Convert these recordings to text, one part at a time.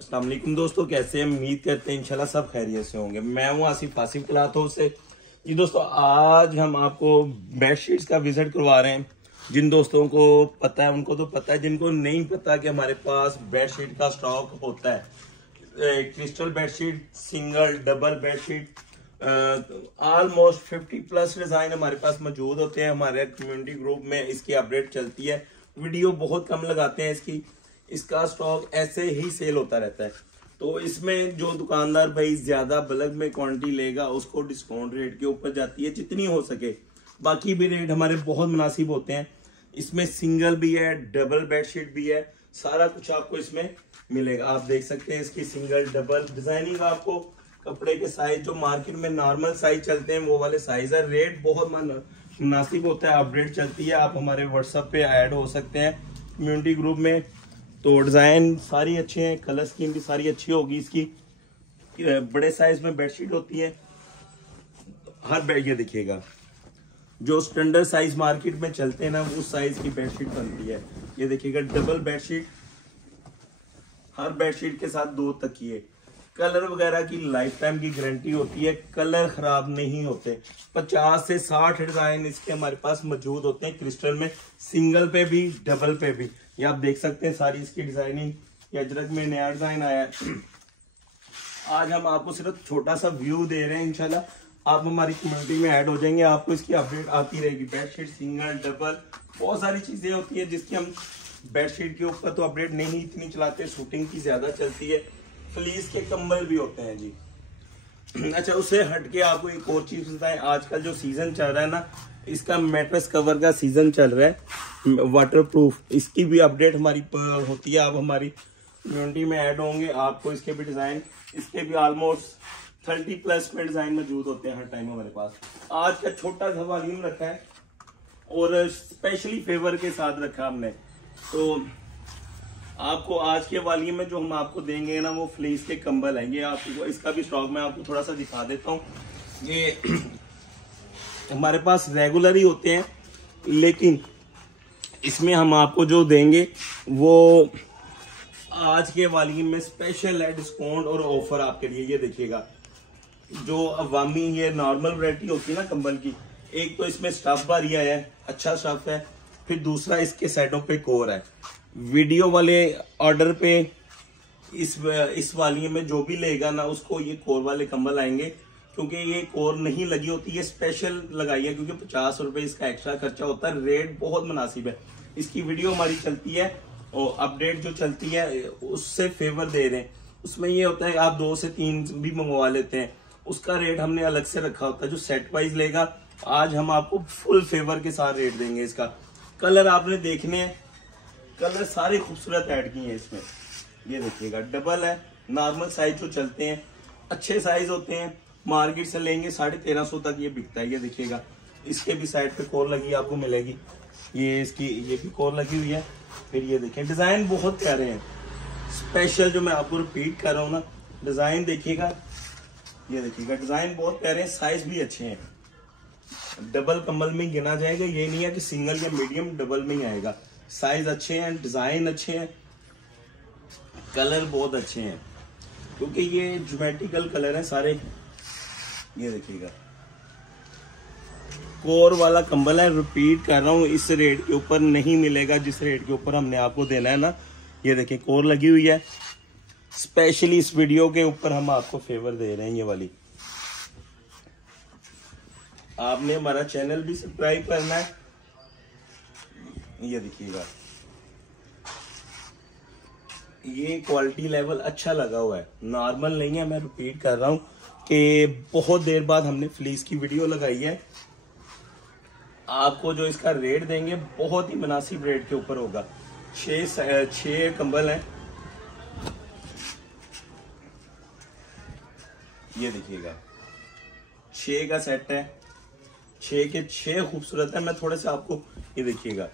अस्सलाम वालेकुम दोस्तों, कैसे हैं? उम्मीद करते हैं इंशाल्लाह सब खैरियत से होंगे। मैं हूं आसिफ क्लॉथ से। जी दोस्तों, आज हम आपको बेडशीट्स का विजिट करवा रहे हैं। जिन दोस्तों को पता है उनको तो पता है, जिनको नहीं पता कि हमारे पास बेडशीट का स्टॉक होता है। Crystal bedsheet, single, double bedsheet, almost 50+ design हमारे पास मौजूद होते हैं। हमारे कम्युनिटी ग्रुप में इसकी अपडेट चलती है। वीडियो बहुत कम लगाते हैं इसका स्टॉक ऐसे ही सेल होता रहता है। तो इसमें जो दुकानदार भाई ज्यादा बल्क में क्वांटिटी लेगा उसको डिस्काउंट रेट के ऊपर जाती है जितनी हो सके। बाकी भी रेट हमारे बहुत मुनासिब होते हैं। इसमें सिंगल भी है, डबल बेडशीट भी है, सारा कुछ आपको इसमें मिलेगा। आप देख सकते हैं इसकी सिंगल, डबल डिजाइनिंग। आपको कपड़े के साइज जो मार्केट में नॉर्मल साइज चलते हैं वो वाले साइज है। रेट बहुत मुनासिब होता है। अपडेट चलती है। आप हमारे व्हाट्सएप पे ऐड हो सकते हैं कम्युनिटी ग्रुप में। तो डिजाइन सारी अच्छे हैं, कलर स्कीम भी सारी अच्छी होगी इसकी। बड़े साइज में बेडशीट होती है हर बेड। ये देखिएगा, जो स्टैंडर्ड साइज मार्केट में चलते हैं ना उस साइज की बेडशीट बनती है। ये देखिएगा, डबल बेडशीट, हर बेडशीट के साथ 2 तकिए। कलर वगैरह की लाइफ टाइम की गारंटी होती है, कलर खराब नहीं होते। 50 से 60 डिजाइन इसके हमारे पास मौजूद होते हैं क्रिस्टल में, सिंगल पे भी, डबल पे भी। ये आप देख सकते हैं सारी इसकी डिजाइनिंग। ये अजरक में नया डिजाइन आया है। आज हम आपको सिर्फ छोटा सा व्यू दे रहे हैं। इंशाल्लाह आप हमारी कम्युनिटी में ऐड हो जाएंगे, आपको इसकी अपडेट आती रहेगी। बेडशीट, सिंगल, डबल, बहुत सारी चीजें होती है जिसकी हम बेडशीट के ऊपर तो अपडेट नहीं इतनी चलाते, शूटिंग की ज्यादा चलती है। फ्लीस के कंबल भी होते हैं जी। अच्छा, उससे हटके आपको एक और चीज बताएं। आजकल जो सीजन चल रहा है ना, इसका मैट्रेस कवर का सीजन चल रहा है, वाटरप्रूफ। इसकी भी अपडेट हमारी होती है। आप हमारी कम्युनिटी में ऐड होंगे, आपको इसके भी डिजाइन, इसके भी ऑलमोस्ट 30+ में डिजाइन मौजूद होते हैं हर टाइम हमारे पास। आज का छोटा सा वॉल्यूम रखा है और स्पेशली फेवर के साथ रखा हमने। तो आपको आज के वाली में जो हम आपको देंगे ना वो फ्लीस के कंबल हैं। ये आपको इसका भी स्टॉक मैं आपको थोड़ा सा दिखा देता हूँ। ये हमारे पास रेगुलर ही होते हैं, लेकिन इसमें हम आपको जो देंगे वो आज के वाली में स्पेशल है, डिस्काउंट और ऑफर आपके लिए। ये देखिएगा, जो अवामी ये नॉर्मल वैरायटी होती है ना कंबल की, एक तो इसमें स्टफ बारी है, अच्छा स्टफ है। फिर दूसरा इसके साइडों पे कोर है। वीडियो वाले ऑर्डर पे इस वाली में जो भी लेगा ना उसको ये कोर वाले कंबल आएंगे, क्योंकि ये कोर नहीं लगी होती, ये स्पेशल लगाई है क्योंकि 50 रुपए इसका एक्स्ट्रा खर्चा होता है। रेट बहुत मुनासिब है। इसकी वीडियो हमारी चलती है और अपडेट जो चलती है उससे फेवर दे रहे हैं। उसमें ये होता है आप 2 से 3 भी मंगवा लेते हैं, उसका रेट हमने अलग से रखा होता है। जो सेट वाइज लेगा, आज हम आपको फुल फेवर के साथ रेट देंगे। इसका कलर आपने देखने हैं, कलर सारे खूबसूरत ऐड किए हैं इसमें। ये देखिएगा, डबल है, नॉर्मल साइज जो चलते हैं, अच्छे साइज होते हैं। मार्केट से लेंगे 1350 तक ये बिकता है। ये देखिएगा, इसके भी साइड पे कोर लगी आपको मिलेगी। ये इसकी ये भी कोर लगी हुई है। फिर ये देखें, डिजाइन बहुत प्यारे हैं। स्पेशल जो मैं आपको रिपीट कर रहा हूँ ना, डिजाइन देखिएगा। ये देखिएगा, डिजाइन बहुत प्यारे हैं, साइज भी अच्छे हैं। डबल कंबल में गिना जाएगा, ये नहीं है कि सिंगल या मीडियम, डबल में ही आएगा। साइज अच्छे हैं, डिजाइन अच्छे हैं, कलर बहुत अच्छे हैं क्योंकि ये ज्योमेट्रिकल कलर है सारे। ये देखिएगा, कोर वाला कंबल है। रिपीट कर रहा हूँ, इस रेट के ऊपर नहीं मिलेगा जिस रेट के ऊपर हमने आपको देना है ना। ये देखिए, कोर लगी हुई है। स्पेशली इस वीडियो के ऊपर हम आपको फेवर दे रहे हैं। ये वाली आपने हमारा चैनल भी सब्सक्राइब करना है। ये देखिएगा, ये क्वालिटी लेवल अच्छा लगा हुआ है, नॉर्मल नहीं है। मैं रिपीट कर रहा हूं कि बहुत देर बाद हमने फ्लीस की वीडियो लगाई है। आपको जो इसका रेट देंगे बहुत ही मुनासिब रेट के ऊपर होगा। 6 कंबल हैं। ये देखिएगा, 6 का सेट है, 6 के 6 खूबसूरत है। मैं थोड़े से आपको ये देखिएगा,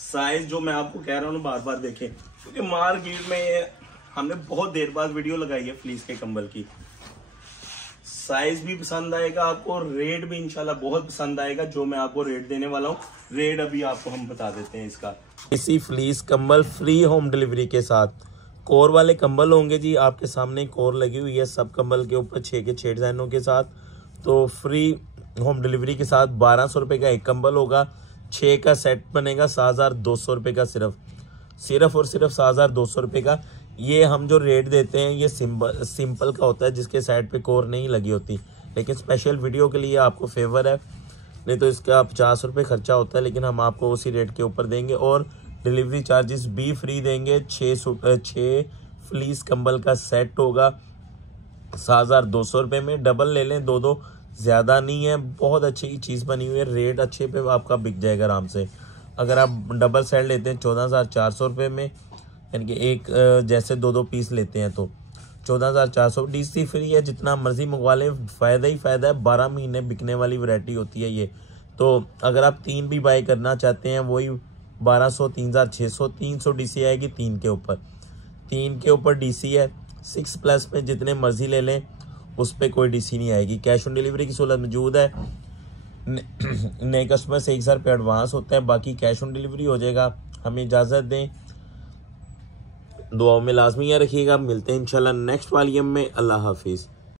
साइज जो मैं आपको कह रहा हूँ बार बार देखें, क्योंकि मार्केट में ये हमने बहुत देर बाद वीडियो लगाई है फ्लीस के कंबल की। साइज भी पसंद आएगा आपको, रेट भी इंशाल्लाह बहुत पसंद आएगा। जो मैं आपको रेट देने वाला हूँ, रेट अभी आपको हम बता देते हैं इसका। इसी फ्लीस कंबल फ्री होम डिलीवरी के साथ। कोर वाले कंबल होंगे जी, आपके सामने कोर लगी हुई है सब कंबल के ऊपर 6 के 6 डिजाइनों के साथ। तो फ्री होम डिलीवरी के साथ 1200 रुपये का एक कंबल होगा, 6 का सेट बनेगा 7200 रुपये का, सिर्फ और सिर्फ 7200 रुपये का। ये हम जो रेट देते हैं ये सिंपल का होता है, जिसके साइड पे कोर नहीं लगी होती, लेकिन स्पेशल वीडियो के लिए आपको फेवर है, नहीं तो इसका 50 रुपये खर्चा होता है, लेकिन हम आपको उसी रेट के ऊपर देंगे और डिलीवरी चार्जेस भी फ्री देंगे। 6 फ्लीस कंबल का सेट होगा 7200 रुपये में। डबल ले लें, दो ज़्यादा नहीं है, बहुत अच्छी चीज़ बनी हुई है, रेट अच्छे पे आपका बिक जाएगा आराम से। अगर आप डबल सेट लेते हैं 14,400 रुपये में, यानी कि एक जैसे दो पीस लेते हैं तो 14,400। DC फ्री है, जितना मर्जी मंगवा लें, फ़ायदा ही फ़ायदा है, 12 महीने बिकने वाली वैरायटी होती है ये। तो अगर आप 3 भी बाई करना चाहते हैं, वही 1200, 3,600, 300 DC आएगी 3 के ऊपर DC है। 6+ में जितने मर्जी ले लें, उस पर कोई DC नहीं आएगी। कैश ऑन डिलीवरी की सहूलत मौजूद है। नए कस्टमर से 1000 रुपये एडवांस होता है, बाकी कैश ऑन डिलीवरी हो जाएगा। हमें इजाज़त दें, दुआओं में लाजमी रखिएगा। मिलते हैं इंशाल्लाह नेक्स्ट वॉल्यूम में। अल्लाह हाफिज़।